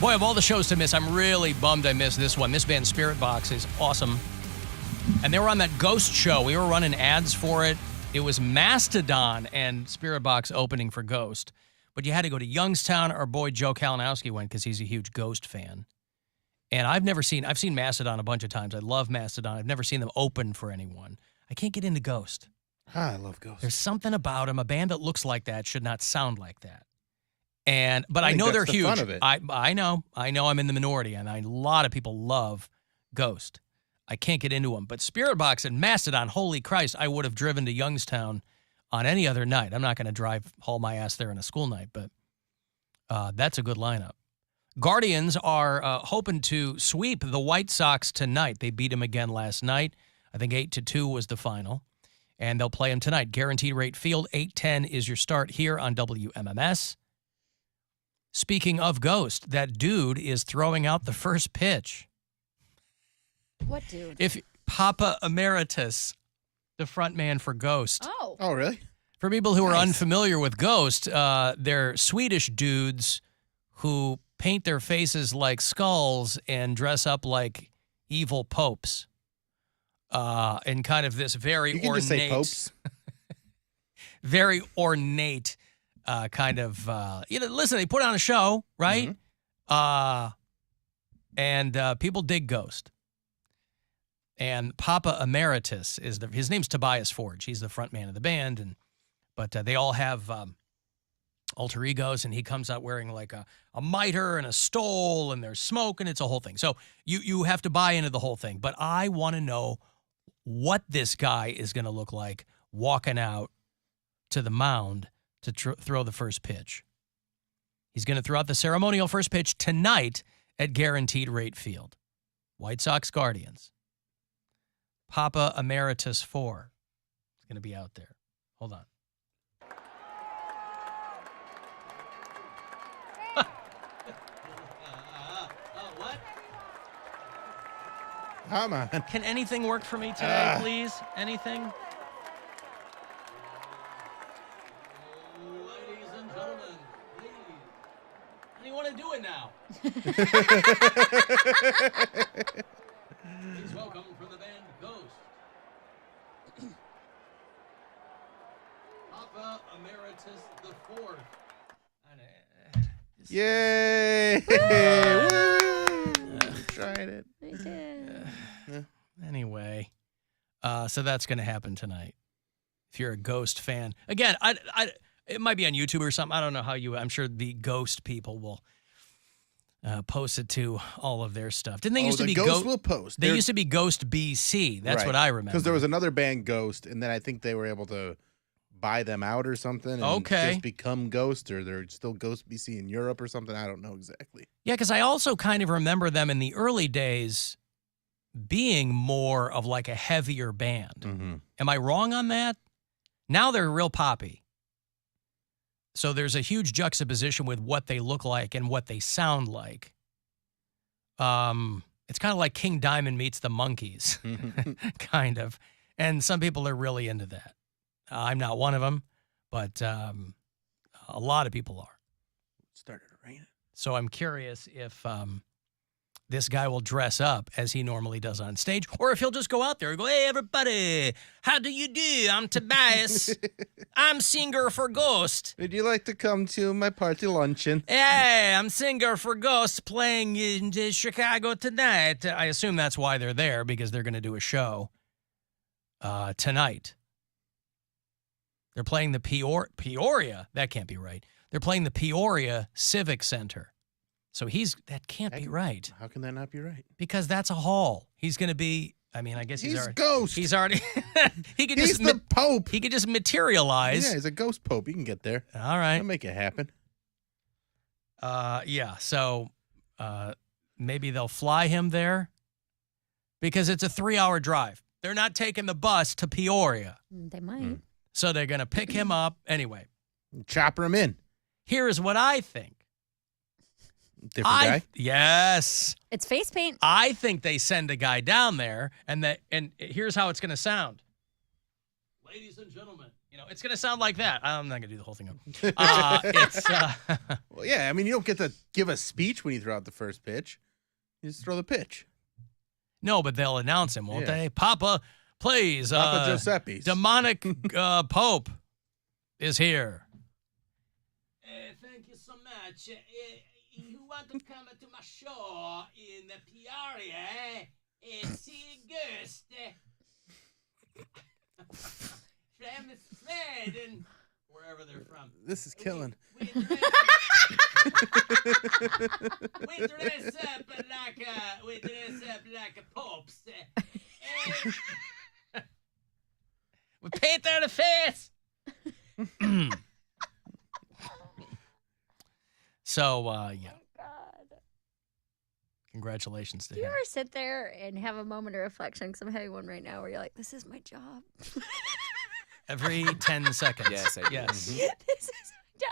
Boy, of all the shows to miss, I'm really bummed I missed this one. This band, Spirit Box, is awesome. And they were on that Ghost show. We were running ads for it. It was Mastodon and Spirit Box opening for Ghost. But you had to go to Youngstown. Our boy Joe Kalinowski went because he's a huge Ghost fan. And I've seen Mastodon a bunch of times. I love Mastodon. I've never seen them open for anyone. I can't get into Ghost. I love Ghost. There's something about them. A band that looks like that should not sound like that. But I think know they're that's the huge. fun of it. I know I'm in the minority, and a lot of people love Ghost. I can't get into them. But Spirit Box and Mastodon, holy Christ, I would have driven to Youngstown on any other night. I'm not going to haul my ass there on a school night, but that's a good lineup. Guardians are hoping to sweep the White Sox tonight. They beat them again last night. I think 8-2 was the final. And they'll play them tonight. Guaranteed Rate Field, 8:10 is your start here on WMMS. Speaking of Ghost, that dude is throwing out the first pitch. What dude? If Papa Emeritus, the front man for Ghost. Oh, really? For people who are unfamiliar with Ghost, they're Swedish dudes who paint their faces like skulls and dress up like evil popes. In kind of this very You can ornate, just say popes. very ornate kind of, listen, they put on a show, right? And people dig Ghost. And Papa Emeritus his name's Tobias Forge. He's the front man of the band, but they all have alter egos, and he comes out wearing like a mitre and a stole, and there's smoke, and it's a whole thing. So you have to buy into the whole thing. But I want to know what this guy is going to look like walking out to the mound to throw the first pitch. He's going to throw out the ceremonial first pitch tonight at Guaranteed Rate Field. White Sox Guardians. Papa Emeritus 4 is going to be out there. Hold on. What? Come on. Can anything work for me today, please? Anything? Ladies and gentlemen, please. How do you want to do it now? Please welcome from the band Ghost. Papa Emeritus the Fourth. Yay! Woo! Tried it. I did. Anyway, so that's going to happen tonight. If you're a Ghost fan, again, it might be on YouTube or something. I don't know how I'm sure the Ghost people will post it to all of their stuff. Didn't they used to be Ghost will post? They used to be Ghost BC. That's what I remember. Because there was another band, Ghost, and then I think they were able to buy them out or something and just become Ghost, or they're still Ghost BC in Europe or something. I don't know exactly. Yeah, because I also kind of remember them in the early days being more of like a heavier band. Am I wrong on that? Now they're real poppy. So there's a huge juxtaposition with what they look like and what they sound like. It's kind of like King Diamond meets the Monkees, kind of. And some people are really into that. I'm not one of them, but a lot of people are. It started raining. So I'm curious if this guy will dress up as he normally does on stage, or if he'll just go out there and go, "Hey, everybody, how do you do? I'm Tobias. I'm singer for Ghost. Would you like to come to my party luncheon? Hey, I'm singer for Ghost playing in Chicago tonight." I assume that's why they're there, because they're going to do a show tonight. They're playing the Peoria. That can't be right. They're playing the Peoria Civic Center. So that can't be right. How can that not be right? Because that's a hall. He's going to be, I guess he's already. Ghost. He's already. He's the Pope. He could just materialize. Yeah, he's a Ghost Pope. He can get there. All right. He'll make it happen. Yeah. So maybe they'll fly him there, because it's a 3-hour drive. They're not taking the bus to Peoria. They might. So they're going to pick him up. Anyway. Chopper him in. Here is what I think. Different guy? Yes. It's face paint. I think they send a guy down there, and here's how it's going to sound. Ladies and gentlemen, it's going to sound like that. I'm not going to do the whole thing. Well, yeah, I mean, you don't get to give a speech when you throw out the first pitch. You just throw the pitch. No, but they'll announce him, won't Yeah. they? Papa plays. Papa Giuseppe's. Demonic Pope is here. Thank you so much. You want to come to my show in Peoria? See Ghost. From Sweden. Wherever they're from. This is killing. We dress up like popes. We paint their face. So, yeah. God. Congratulations to Do you him. ever sit there and have a moment of reflection? Because I'm having one right now where you're like, this is my job. Every 10 seconds. Yes, I do. Yes. This is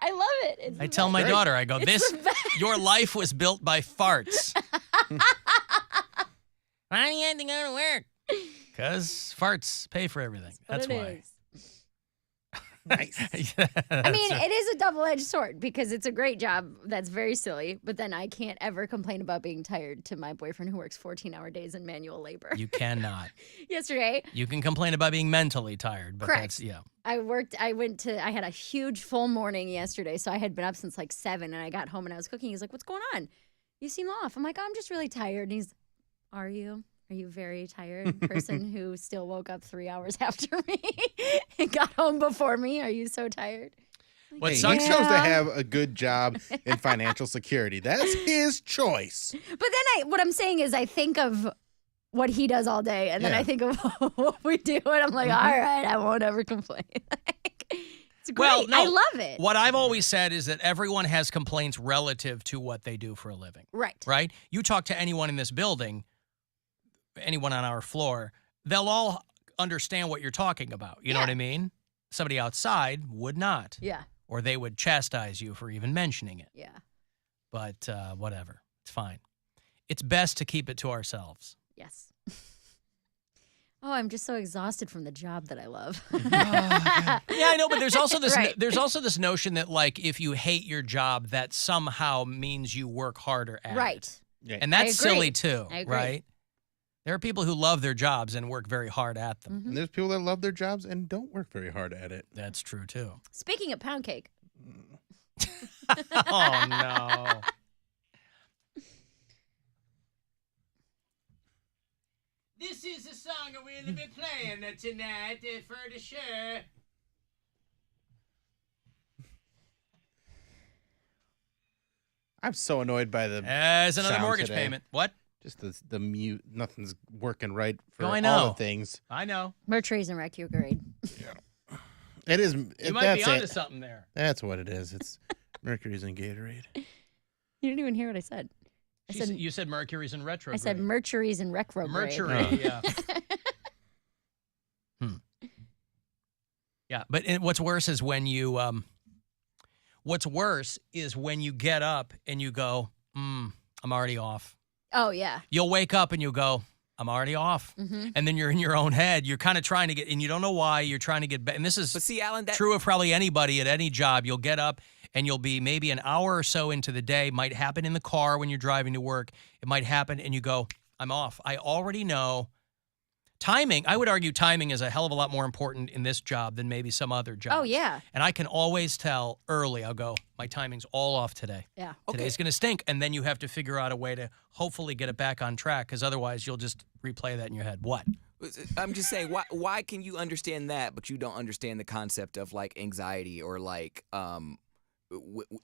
I love it. It's I the tell best. my daughter, I go, It's the best. your life was built by farts. Why do you have to go to work? Because farts pay for everything. That's what it why. is. Nice. I mean, it is a double-edged sword because it's a great job that's very silly, but then I can't ever complain about being tired to my boyfriend who works 14-hour days in manual labor. You cannot. Yesterday, You can complain about being mentally tired, but Correct. that's, yeah. I had a huge full morning yesterday, so I had been up since like 7, and I got home and I was cooking. He's like, what's going on? You seem off. I'm like, oh, I'm just really tired. And he's, are you? Are you a very tired person who still woke up 3 hours after me and got home before me? Are you so tired? What Hey, sucks- he chose to have a good job in financial security. That's his choice. But then what I'm saying is I think of what he does all day, and then Yeah. I think of what we do, and I'm like, all right, I won't ever complain. It's great. Well, no, I love it. What I've always said is that everyone has complaints relative to what they do for a living, Right. right? You talk to anyone in this building, anyone on our floor, they'll all understand what you're talking about. You know Yeah. what I mean? Somebody outside would not, Yeah. or they would chastise you for even mentioning it. Yeah. But whatever, it's fine. It's best to keep it to ourselves. Yes. Oh, I'm just so exhausted from the job that I love. Yeah, I know, but there's also this Right. there's also this notion that like if you hate your job, that somehow means you work harder at Right. it. Yeah. And that's agree. silly too, I agree. right? There are people who love their jobs and work very hard at them. Mhm. And there's people that love their jobs and don't work very hard at it. That's true too. Speaking of Poundcake, Oh no. This is the song we'll be playing tonight for the show. I'm so annoyed by the As another sound mortgage today. payment. What? just the mute. Nothing's working right for Oh, I all know. the things. I know. Mercury's in retrograde. It is. You might That's be onto it. something there. That's what it is. It's Mercury's in Gatorade. You didn't even hear what I said. You said Mercury's in retrograde. I said Mercury's in retrograde. Mercury, Oh. yeah. Yeah, but what's worse is when you get up and you go, I'm already off. Oh, yeah. You'll wake up and you go, I'm already off. Mm-hmm. And then you're in your own head. You're kind of trying to get, and you don't know why you're trying to get back. And this is But see, Alan, that true of probably anybody at any job. You'll get up and you'll be maybe an hour or so into the day. Might happen in the car when you're driving to work. It might happen and you go, I'm off. I already know. Timing, I would argue timing is a hell of a lot more important in this job than maybe some other jobs. Oh, yeah. And I can always tell early, I'll go, my timing's all off today. Yeah. Okay. Today's going to stink. And then you have to figure out a way to hopefully get it back on track because otherwise you'll just replay that in your head. What? I'm just saying, why can you understand that, but you don't understand the concept of like anxiety or like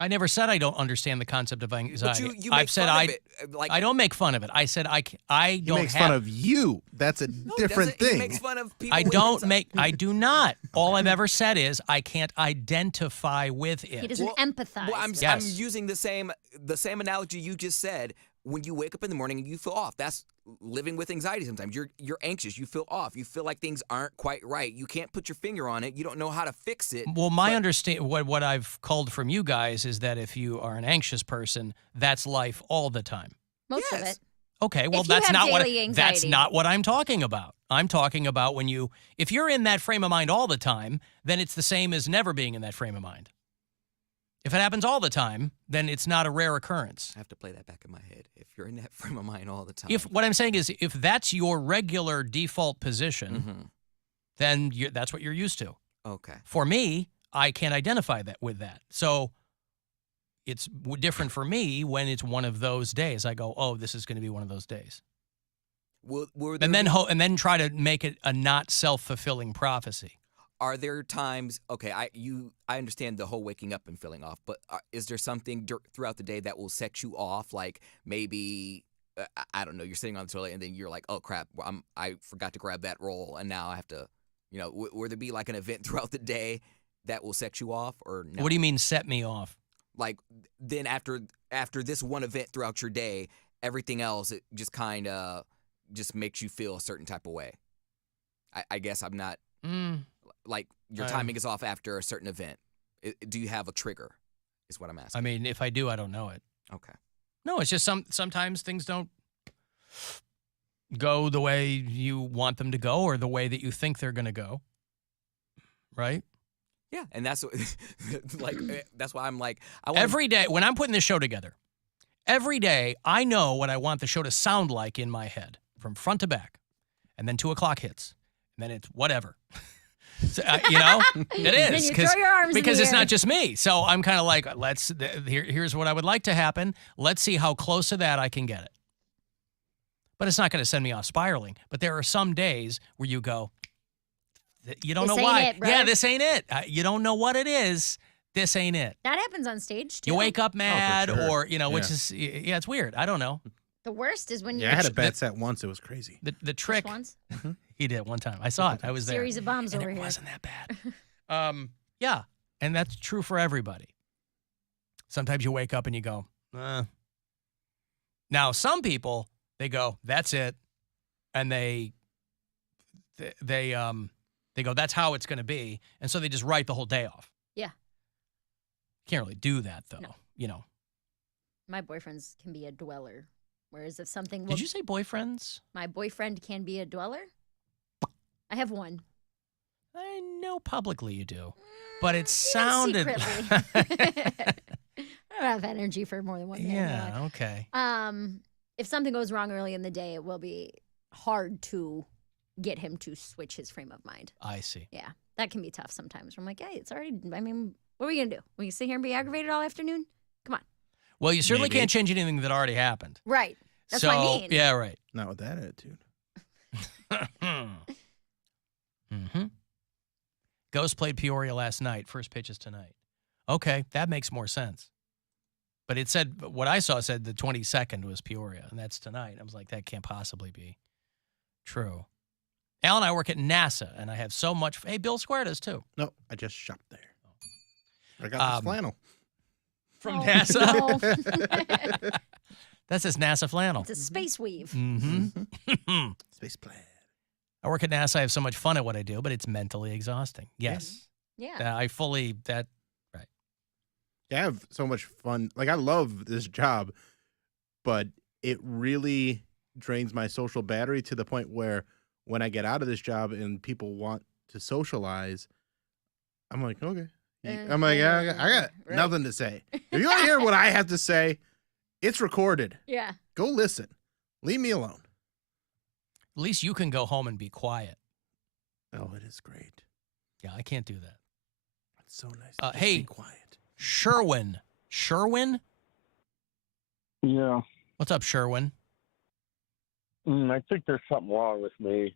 I never said I don't understand the concept of but anxiety. you I've make said fun I of it. Like I don't make fun of it. I said I He don't makes have fun of you. That's a No, he different doesn't. thing. He makes fun of people. I with don't anxiety. make I do not. All I've ever said is I can't identify with it. He doesn't Well- empathize. Well, I'm with Yes. using the same analogy you just said. When you wake up in the morning and you feel off, that's living with anxiety. Sometimes you're anxious. You feel off. You feel like things aren't quite right. You can't put your finger on it. You don't know how to fix it. Well, my understand what I've culled from you guys is that if you are an anxious person, that's life all the time. Most of Yes. it. Okay, well If you that's have not what daily that's anxiety. not what I'm talking about. I'm talking about if you're in that frame of mind all the time, then it's the same as never being in that frame of mind. If it happens all the time, then it's not a rare occurrence. I have to play that back in my head. If you're in that frame of mind all the time. If what I'm saying is if that's your regular default position, then that's what you're used to. Okay. For me, I can't identify that with that. So it's different for me when it's one of those days. I go, oh, this is going to be one of those days. And then try to make it a not self-fulfilling prophecy. Are there times? Okay, I understand the whole waking up and feeling off, but is there something throughout the day that will set you off? Like maybe I don't know, you're sitting on the toilet and then you're like, oh crap, I forgot to grab that roll, and now I have to, will there be like an event throughout the day that will set you off, or no? What do you mean set me off? Like then after this one event throughout your day, everything else it just kind of just makes you feel a certain type of way. I guess I'm not. Like your timing is off after a certain event. Do you have a trigger? Is what I'm asking. I mean, if I do, I don't know it. Okay. No, it's just sometimes things don't go the way you want them to go or the way that you think they're going to go. Right? Yeah, and that's that's why I'm like every day when I'm putting this show together. Every day I know what I want the show to sound like in my head from front to back, and then 2:00 hits, and then it's whatever. So, it is because it's not just me. So I'm kind of like, here's what I would like to happen. Let's see how close to that I can get it. But it's not going to send me off spiraling. But there are some days where you go, you don't know why. Yeah, this ain't it. You don't know what it is. This ain't it. That happens on stage too. You wake up mad, sure. or which is it's weird. I don't know. The worst is when you. Yeah, I had a bad set once. It was crazy. The trick. Once? He did one time. I saw it. I was there. Series of bombs and over it here. wasn't that bad. Yeah, and that's true for everybody. Sometimes you wake up and you go, Now, some people, they go, that's it, and they go, that's how it's going to be, and so they just write the whole day off. Yeah. Can't really do that though. No. My boyfriends can be a dweller. Whereas if something Did you say boyfriends? My boyfriend can be a dweller? I have one. I know publicly you do. But it sounded secretly. I don't have energy for more than one thing. Yeah, okay. If something goes wrong early in the day, it will be hard to get him to switch his frame of mind. I see. Yeah. That can be tough sometimes. I'm like, hey, it's already what are we gonna do? We can sit here and be aggravated all afternoon? Come on. Well, you certainly can't change anything that already happened. Right. That's what I mean. Yeah, right. Not with that attitude. Ghost played Peoria last night. First pitch is tonight. Okay, that makes more sense. But it said, what I saw said the 22nd was Peoria, and that's tonight. I was like, that can't possibly be true. Al and I work at NASA, and I have so much. Hey, Bill Squire does too. No, I just shopped there. I got this flannel. From NASA? No. That's his NASA flannel. It's a space weave. Mm-hmm. Space plaid. I work at NASA. I have so much fun at what I do, but it's mentally exhausting. Yes. Yeah. I fully, right. Yeah, I have so much fun. Like, I love this job, but it really drains my social battery to the point where when I get out of this job and people want to socialize, I'm like, okay. I'm like, I got nothing to say. If you want to hear what I have to say, it's recorded. Yeah. Go listen. Leave me alone. At least you can go home and be quiet. Oh, it is great. Yeah, I can't do that. It's so nice. To hey, be quiet. Sherwin. Sherwin? Yeah. What's up, Sherwin? I think there's something wrong with me.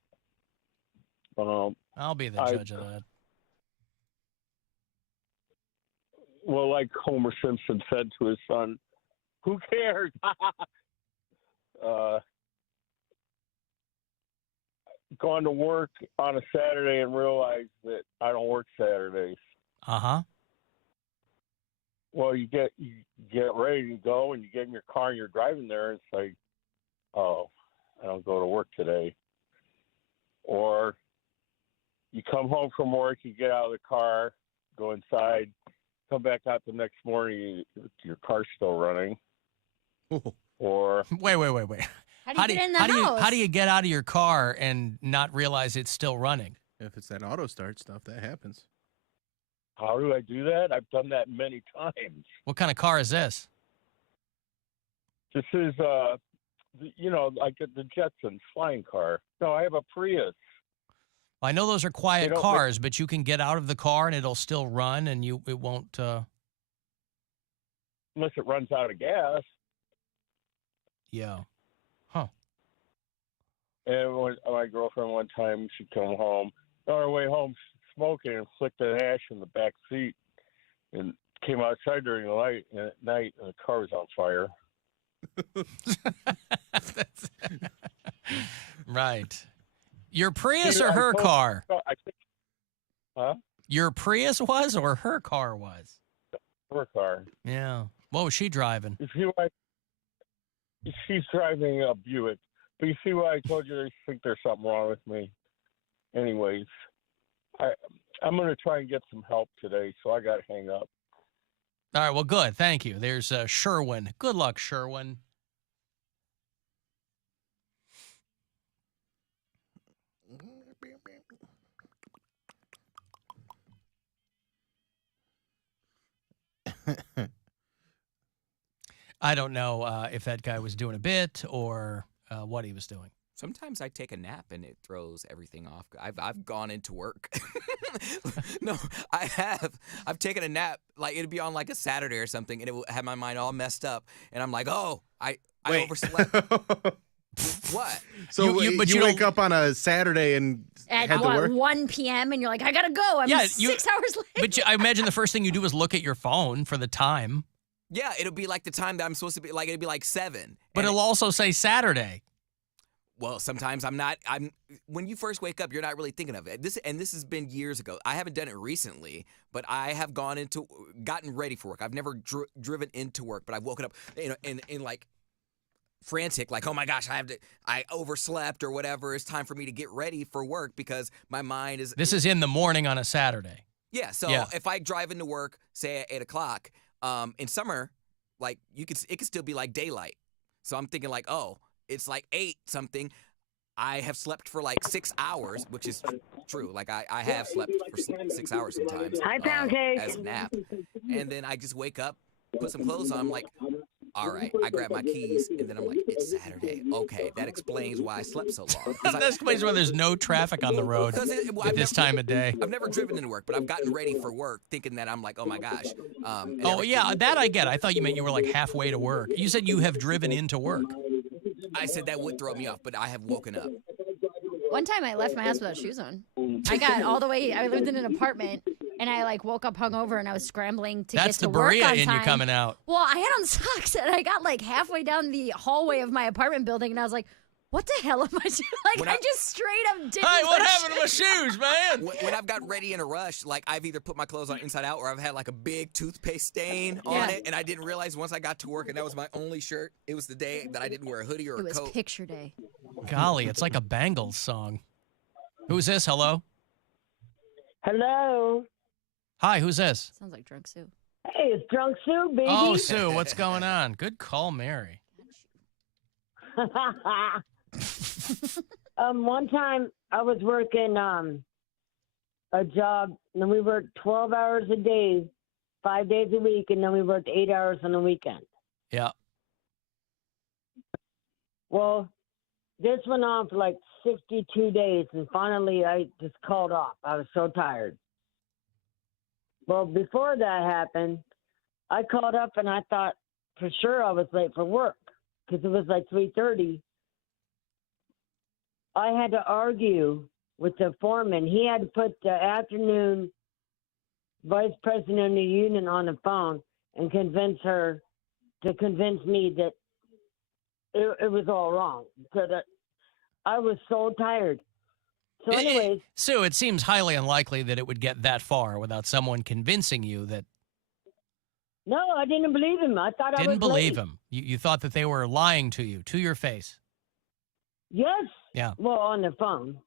I'll be the judge of that. Well, like Homer Simpson said to his son, who cares? Gone to work on a Saturday and realized that I don't work Saturdays. Uh-huh. Well, you get ready to go and you get in your car and you're driving there. It's like, oh, I don't go to work today. Or you come home from work, you get out of the car, go inside, come back out the next morning, your car's still running. Ooh. Or Wait. How do you get in the house? How do you get out of your car and not realize it's still running? If it's that auto start stuff, that happens. How do I do that? I've done that many times. What kind of car is this? This is, like the Jetsons flying car. No, I have a Prius. I know those are quiet don't cars, but you can get out of the car and it'll still run, and it won't. Unless it runs out of gas. Yeah. Huh. And when my girlfriend one time, she come home, on her way home, smoking and flicked an ash in the back seat, and came outside during the night, and at night, and the car was on fire. Right. Your Prius See, or I her told- car? I think, huh? Your Prius was or her car was? Her car. Yeah. What was she driving? You see why? She's driving a Buick. But you see why I told you I think there's something wrong with me. Anyways, I'm going to try and get some help today, so I got to hang up. All right. Well, good. Thank you. There's Sherwin. Good luck, Sherwin. I don't know if that guy was doing a bit or what he was doing. Sometimes I take a nap and it throws everything off. I've gone into work. No, I have. I've taken a nap. Like it'd be on like a Saturday or something, and it will have my mind all messed up. And I'm like, oh, I overslept. What? So You- you, but you wake don't- up on a Saturday and At head to work? 1 p.m. and you're like, I gotta go. I'm Yeah, 6 hours late. But I imagine the first thing you do is look at your phone for the time. Yeah, it'll be like the time that I'm supposed to be. Like it'll be like 7. But And it'll also say Saturday. well, sometimes I'm not. When you first wake up, you're not really thinking of it. This has been years ago. I haven't done it recently, but I have gotten ready for work. I've never driven into work, but I've woken up, in like frantic, like, oh my gosh, I overslept or whatever. It's time for me to get ready for work because my mind is. This is in the morning on a Saturday. Yeah. So Yeah. if I drive into work, say at 8 o'clock, in summer, like it could still be like daylight. So I'm thinking like, oh, it's like 8 something. I have slept for like 6 hours, which is true. Like I have slept for 6 hours sometimes. Hi, Poundcake. As a nap. And then I just wake up, put some clothes on. I'm like, all right. I grab my keys, and then I'm like, it's Saturday. Okay, that explains why I slept so long. 'Cause That explains why there's no traffic on the road at this time of day. I've never driven into work, but I've gotten ready for work thinking that I'm like, oh my gosh. And Oh, everything. yeah, that I get. I thought you meant you were like halfway to work. You said you have driven into work. I said that would throw me off, but I have woken up. One time I left my house without shoes on. I got all the way. I lived in an apartment, and I like woke up hungover, and I was scrambling to That's get the to work Berea on in you time. coming out. Well, I had on socks, and I got like halfway down the hallway of my apartment building, and I was like, "What the hell am I doing?" Like When I I- just straight up didn't. Hey, what put happened to my shoes, man? When I've got ready in a rush, like I've either put my clothes on inside out or I've had like a big toothpaste stain on Yeah. it, and I didn't realize once I got to work and that was my only shirt. It was the day that I didn't wear a hoodie or It a was coat. picture day. Golly, it's like a Bangles song. Who's this? Hello? Hello. Hi, who's this? Sounds like drunk Sue. Hey, it's Drunk Sue, baby. Oh, Sue, what's going on? Good call, Mary. One time I was working a job, and we worked 12 hours a day, 5 days a week, and then we worked 8 hours on the weekend. Yeah. Well, this went on for like 62 days, and finally I just called off. I was so tired. Well, before that happened, I called up and I thought for sure I was late for work because it was like 3:30. I had to argue with the foreman. He had to put the afternoon vice president of the union on the phone and convince me that it was all wrong. So that I was so tired. So anyways, Sue, it seems highly unlikely that it would get that far without someone convincing you that no, I didn't believe him. I thought I was didn't believe late. him. You thought that they were lying to you, to your face. Yes. Yeah. Well, on the phone.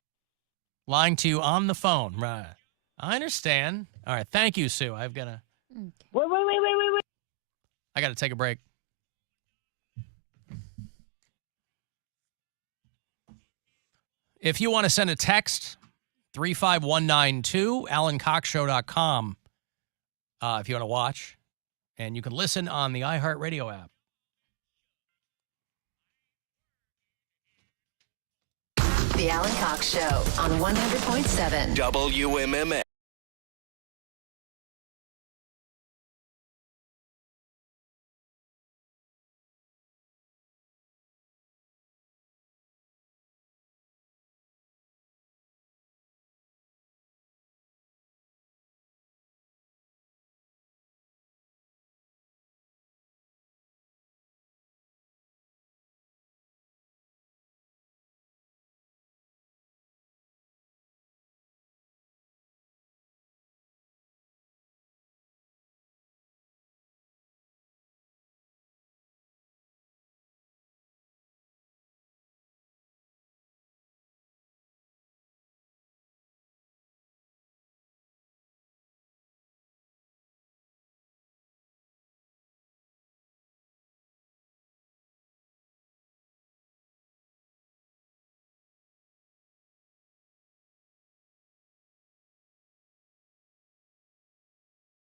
Lying to you on the phone. Right. I understand. All right. Thank you, Sue. I've got to Wait. I got to take a break. If you want to send a text, 35192, AlanCoxShow.com, if you want to watch. And you can listen on the iHeartRadio app. The Alan Cox Show on 100.7 WMMS.